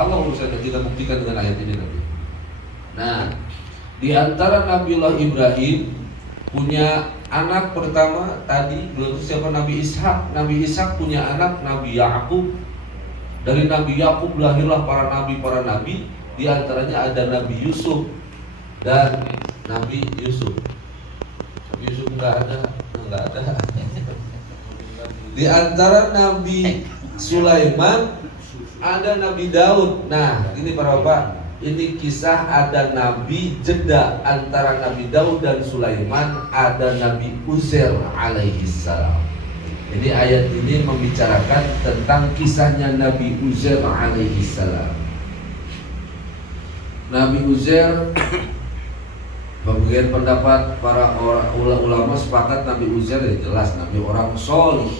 Allah urusannya, kita buktikan dengan ayat ini nanti. Nah, di antara Nabiullah Ibrahim punya anak pertama tadi belum siapa, Nabi Ishak. Nabi Ishak punya anak Nabi Yakub. Dari Nabi Yakub lahirlah para nabi. Di antaranya ada Nabi Yusuf dan Nabi Yusuf. Nabi Yusuf enggak ada. Di antara Nabi Sulaiman ada Nabi Daud. Nah, ini para bapak, ini kisah ada Nabi jeda antara Nabi Daud dan Sulaiman, ada Nabi Uzair alaihissalam. Jadi ayat ini membicarakan tentang kisahnya Nabi Uzair alaihissalam. Nabi Uzair, bagian pendapat para ulama sepakat Nabi Uzair jelas Nabi orang solih.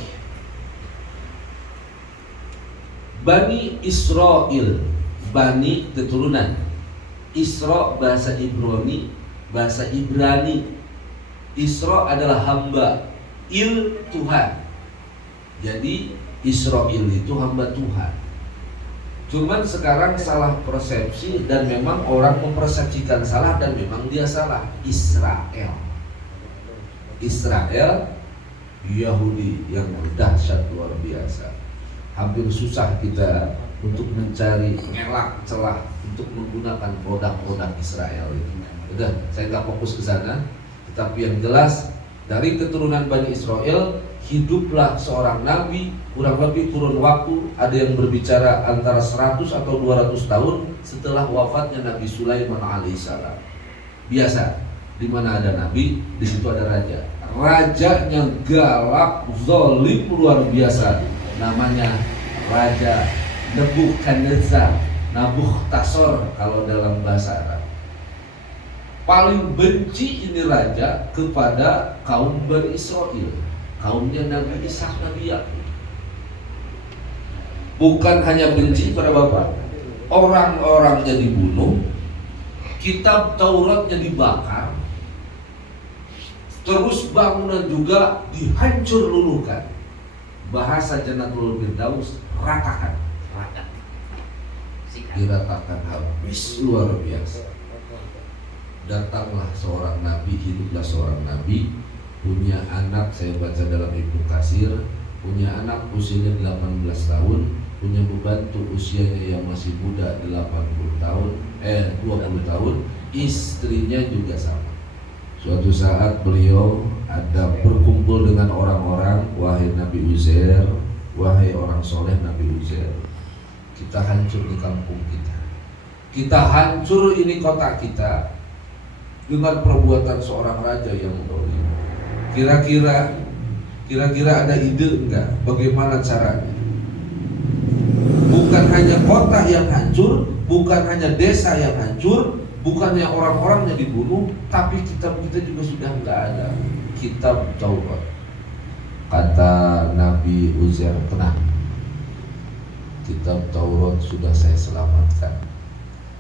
Bani Israel, Bani keturunan, Isra bahasa Ibrani, Isra adalah hamba, Il Tuhan. Jadi Israel itu hamba Tuhan. Cuman sekarang salah persepsi dan memang orang mempersepsikan salah dan memang dia salah. Israel Yahudi yang dahsyat luar biasa. Hampir susah kita untuk mencari ngelak celah untuk menggunakan produk-produk Israel itu. Udah, saya nggak fokus ke sana. Tetapi yang jelas dari keturunan Bani Israel hiduplah seorang nabi, kurang lebih kurun waktu ada yang berbicara antara 100 atau 200 tahun setelah wafatnya Nabi Sulaiman alaihissalam. Biasa, di mana ada nabi, di situ ada raja. Rajanya galak, zalim luar biasa. Namanya Raja Nebuchadnezzar, Nabuchadnezzar kalau dalam bahasa Arab. Paling benci ini raja kepada kaum Bani Israel, kaumnya Nabi Ishak, Nabi Yakub. Bukan hanya benci pada bapak, orang-orangnya dibunuh, kitab Tauratnya dibakar, terus bangunan juga dihancur luluhkan. Bahasa Jannatul Firdaus, ratakan, diratakan habis luar biasa. Datanglah seorang nabi, hiduplah seorang nabi, punya anak, saya baca dalam Ibnu Katsir, punya anak usianya 18 tahun, punya pembantu usianya yang masih muda 20 tahun, istrinya juga sama. Suatu saat beliau ada berkumpul dengan orang-orang, wahai Nabi Uzair, wahai orang soleh Nabi Uzair, kita hancur di kampung kita hancur ini kota kita dengan perbuatan seorang raja yang zalim. Kira-kira ada ide enggak bagaimana caranya? Bukan hanya kota yang hancur, bukan hanya desa yang hancur, bukannya orang-orangnya dibunuh, tapi kitab kita juga sudah enggak ada. Kitab Taurat. Kata Nabi Uzair, tenang, kitab Taurat sudah saya selamatkan.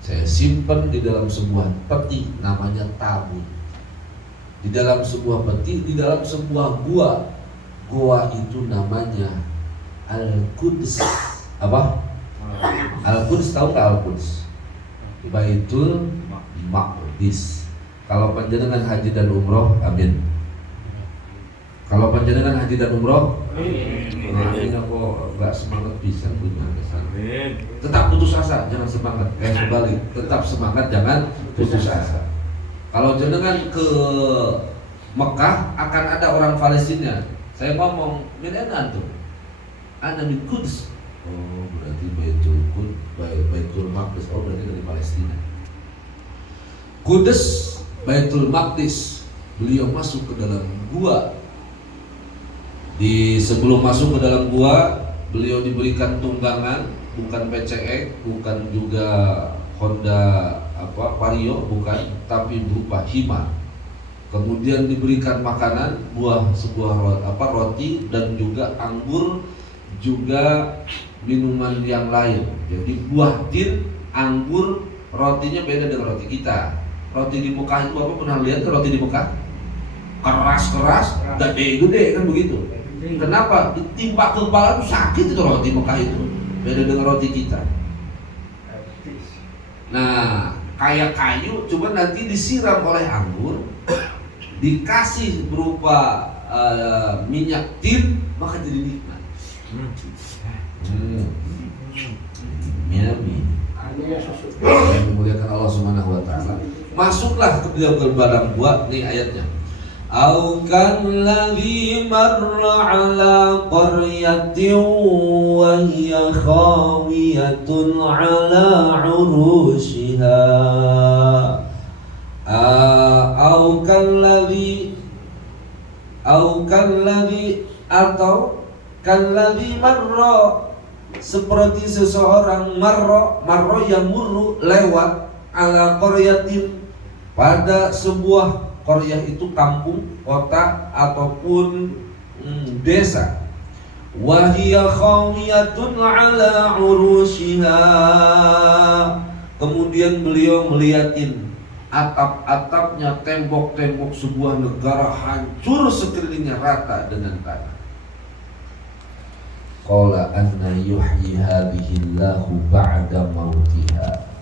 Saya simpan di dalam sebuah peti namanya tabut. Di dalam sebuah peti, di dalam sebuah gua. Gua itu namanya Al-Quds. Apa? Al-Quds, tahu nggak Al-Quds? Baitul Maqdis. Kalau panjenengan haji dan umroh, amin. Kalau panjenengan haji dan umroh, amin. Aku nggak semangat bisa punya kesan. Tetap putus asa, jangan semangat. Kembali, tetap semangat, jangan putus asa. Kalau jenengan ke Mekah akan ada orang Palestina. Saya ngomong, min antum? Ana min Quds. Oh, berarti Baitul Maqdis. Oh, berarti dari Palestina. Kudus, Baitul Maqdis. Beliau masuk ke dalam gua. Sebelum masuk ke dalam gua, beliau diberikan tunggangan, bukan PCX, bukan juga Honda Vario, bukan, tapi berupa hima. Kemudian diberikan makanan, sebuah roti dan juga anggur, juga minuman yang lain. Jadi buah tin, anggur, rotinya beda dengan roti kita. Roti di Mekah itu apa, pernah lihat ke roti di Mekah? Keras-keras, gede-gede kan begitu. Kenapa? Ditimpa kepala itu sakit itu roti Mekah itu. Beda dengan roti kita. Nah, kayak kayu, cuma nanti disiram oleh anggur, dikasih berupa minyak tin, maka jadi nikmat. Miami. Yang dimuliakan Allah Subhanahu wa taala. Masuklah ke dalam barang buat nih ayatnya. Au kalladzi marra ala qaryatin wa hiya khawiyatun ala urushiha. Au kalladzi atau kalladzi marra, seperti seseorang marro yang murru lewat ala qaryatin, pada sebuah qaryah itu kampung, kota ataupun desa. Wa hiya khawiyatun ala urushiha, kemudian beliau melihatin atap-atapnya, tembok-tembok sebuah negara hancur sekelilingnya rata dengan tanah. Qala anna yuhyi hadhihi Allahu ba'da mautiha.